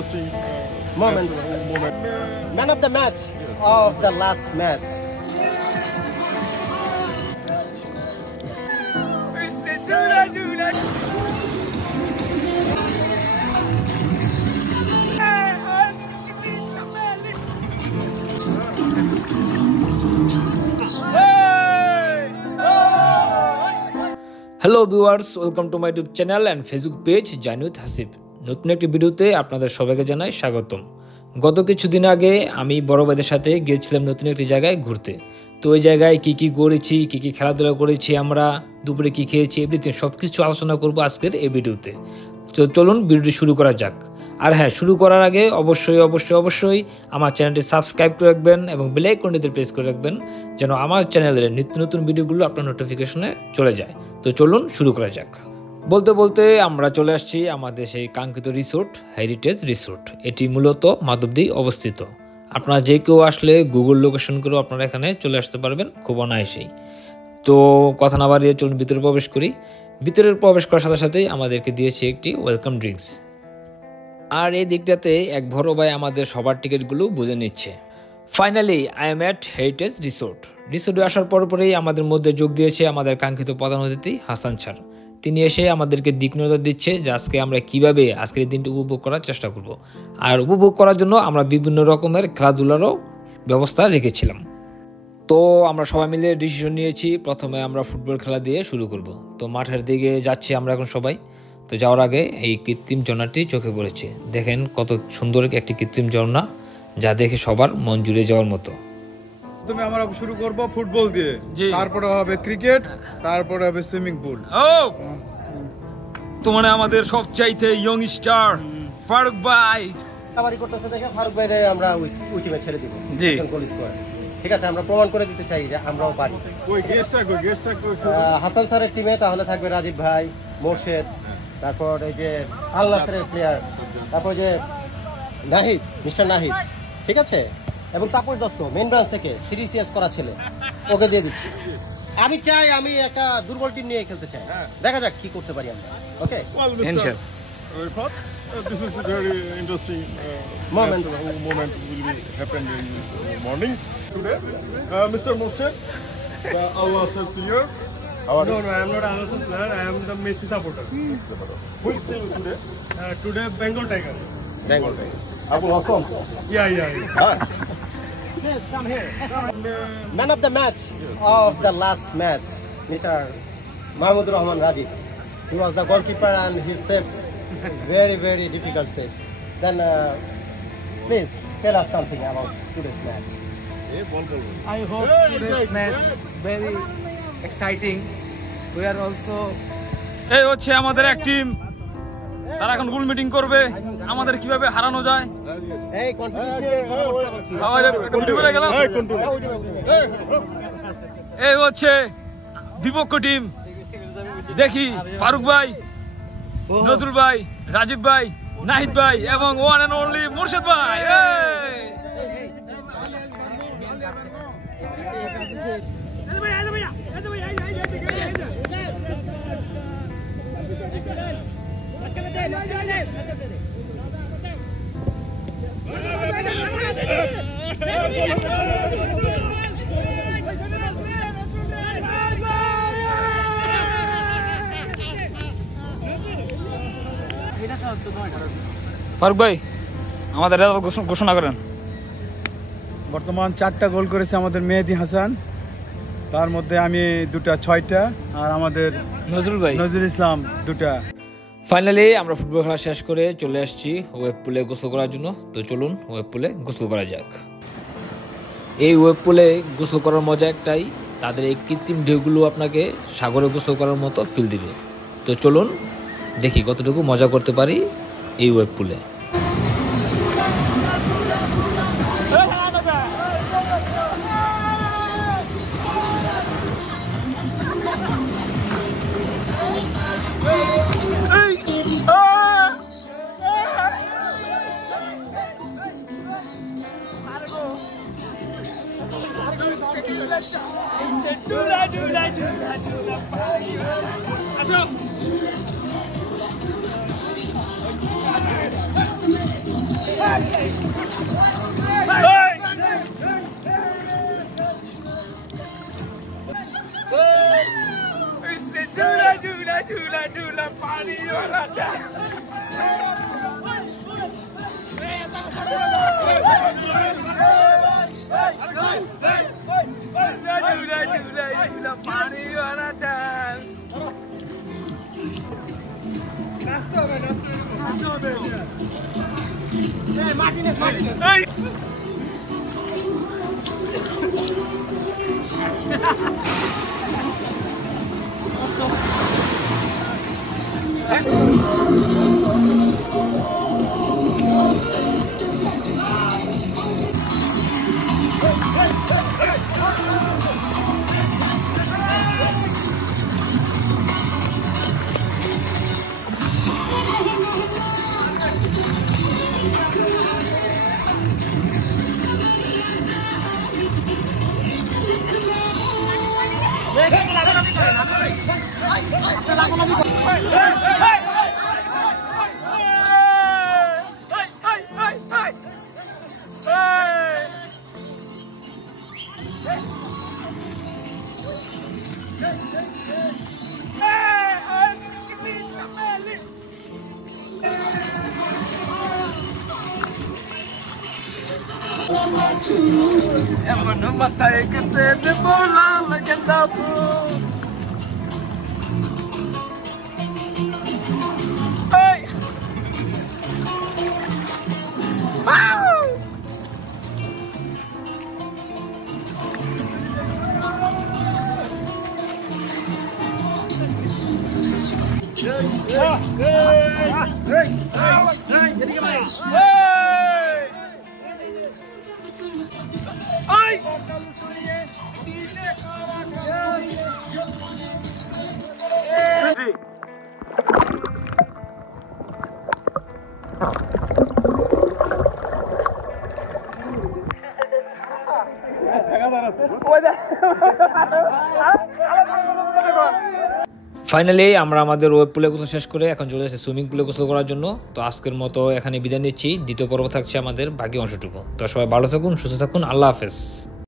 interesting moment. Man of the match of the last match. Hello viewers, welcome to my YouTube channel and Facebook page journey with Hasib. নতুন একটি ভিডিওতে আপনাদের সবাইকে জানাই স্বাগতম। গত কিছুদিন আগে আমি বড় ভাইদের সাথে গিয়েছিলাম নতুন একটি জায়গায় ঘুরতে। তো ওই জায়গায় কী কী করেছি, কী কী খেলাধুলা করেছি, আমরা দুপুরে কী খেয়েছি, এভরিথিং সব কিছু আলোচনা করবো আজকের এই ভিডিওতে। তো চলুন ভিডিওটি শুরু করা যাক। আর হ্যাঁ, শুরু করার আগে অবশ্যই আমার চ্যানেলটি সাবস্ক্রাইব করে রাখবেন এবং বেল আইকনটিতে প্রেস করে রাখবেন যেন আমার চ্যানেলের নিত্য নতুন ভিডিওগুলো আপনার নোটিফিকেশনে চলে যায়। তো চলুন শুরু করা যাক। বলতে বলতে আমরা চলে আসছি আমাদের সেই কাঙ্ক্ষিত রিসোর্ট, হেরিটেজ রিসোর্ট। এটি মূলত মাধবদী অবস্থিত। আপনারা যে কেউ আসলে গুগল লোকেশন করেও আপনারা এখানে চলে আসতে পারবেন খুব অনায়াসেই। তো কথা না বাড়িয়ে চলুন ভিতরে প্রবেশ করি। ভিতরে প্রবেশ করার সাথে সাথেই আমাদেরকে দিয়েছে একটি ওয়েলকাম ড্রিঙ্কস। আর এই দিকটাতে এক বড় ভাই আমাদের সবার টিকিটগুলো বুঝে নিচ্ছে। Finally I am at heritage resort. রিসোর্টে আসার পরেই আমাদের মধ্যে যোগ দিয়েছে আমাদের কাঙ্ক্ষিত প্রধান অতিথি হাসান স্যার। তিনি এসে আমাদেরকে দিক নজর দিচ্ছে যে আজকে আমরা কীভাবে আজকের দিনটি উপভোগ করার চেষ্টা করব। আর উপভোগ করার জন্য আমরা বিভিন্ন রকমের খেলাধুলারও ব্যবস্থা রেখেছিলাম। তো আমরা সবাই মিলে ডিসিশন নিয়েছি প্রথমে আমরা ফুটবল খেলা দিয়ে শুরু করব। তো মাঠের দিকে যাচ্ছি আমরা এখন সবাই। তো যাওয়ার আগে এই কৃত্রিম ঝর্ণাটি চোখে পড়েছে। দেখেন কত সুন্দর একটি কৃত্রিম ঝর্ণা, যা দেখে সবার মন জুড়ে যাওয়ার মতো। প্রথমে আমরা শুরু করব ফুটবল দিয়ে, তারপরে হবে ক্রিকেট, তারপরে হবে সুইমিং পুল। তো মানে আমাদের সবচাইতে ইয়ং স্টার ফারুক ভাই কাবাডি করতেছে দেখে ফারুক ভাইরে আমরা ওই টিমে ছেড়ে দিব। গোল স্কোয়ার। ঠিক আছে, আমরা প্রমাণ করে দিতে চাই যে আমরাও পারি। ওই গেস্টটা হাসান স্যারের টিমে তাহলে থাকবে রাজীব ভাই, মোর্শেদ, তারপর এই যে আল নাসরের প্লেয়ার, তারপর যে নাহিদ, মিস্টার নাহিদ, ঠিক আছে, এবং তাপস দত্ত মেন ব্রাঞ্চ থেকে সিরিয়াস করা ছেলে, ওকে দিয়ে দিচ্ছি। আমি চাই আমি একটা দুর্বল টিম নিয়ে খেলতে চাই। দেখা যাক কি করতে পারি আমরা। ওকে, this is a very interesting moment will be happen in morning today. Mr. Morshed, the Al Nassr player. No, I am not Al Nassr player. I am the Messi supporter. Which team today? Today, Bengal Tiger. Bengal Tiger. Abu Hassan. Yeah. Yes, come here. Man of the match of the last match, Mr. Mahmoud Rahman Rajiv. He was the goalkeeper and he saves very difficult saves. Then please tell us something about today's match. I hope today's match very exciting. We are also এই হচ্ছে আমাদের এক team, তারা এখন গোল meeting করবে আমাদের কিভাবে হারানো যায়। এই এই হচ্ছে বিপক্ষ টিম। দেখি ফারুক ভাই, নজরুল ভাই, রাজীব ভাই, নাহিদ ভাই এবং ওয়ান অ্যান্ড অনলি মোর্শেদ ভাই। ফারুক ভাই, আমাদের ঘোষণা করেন। বর্তমান 4টা গোল করেছে আমাদের মেহেদি হাসান, তার মধ্যে আমি 2টা 6টা, আর আমাদের নজরুল ইসলাম 2টা। ফাইনালি আমরা ফুটবল খেলা শেষ করে চলে আসছি ওয়েব পুলে গোসল করার জন্য। তো চলুন ওয়েব পুলে গোসল করা যাক। এই ওয়েব পুলে গোসল করার মজা একটাই, তাদের এই কৃত্রিম ঢেউগুলো আপনাকে সাগরে গোসল করার মতো ফিল দিবে। তো চলুন দেখি কতটুকু মজা করতে পারি এই ওয়েব পুলে। Dula, party, you're Emang matai kete de bola legenda bro. Hey. Wow. Finally আমরা আমাদের ওয়েব পুলে গোসল শেষ করে এখন চলে যাচ্ছি সুইমিং পুলে গোসল করার জন্য। তো আজকের মতো এখানে বিদায় নিচ্ছি। দ্বিতীয় পর্ব থাকছে আমাদের বাকি অংশটুকু। তো সবাই ভালো থাকুন, সুস্থ থাকুন, আল্লাহ হাফেজ।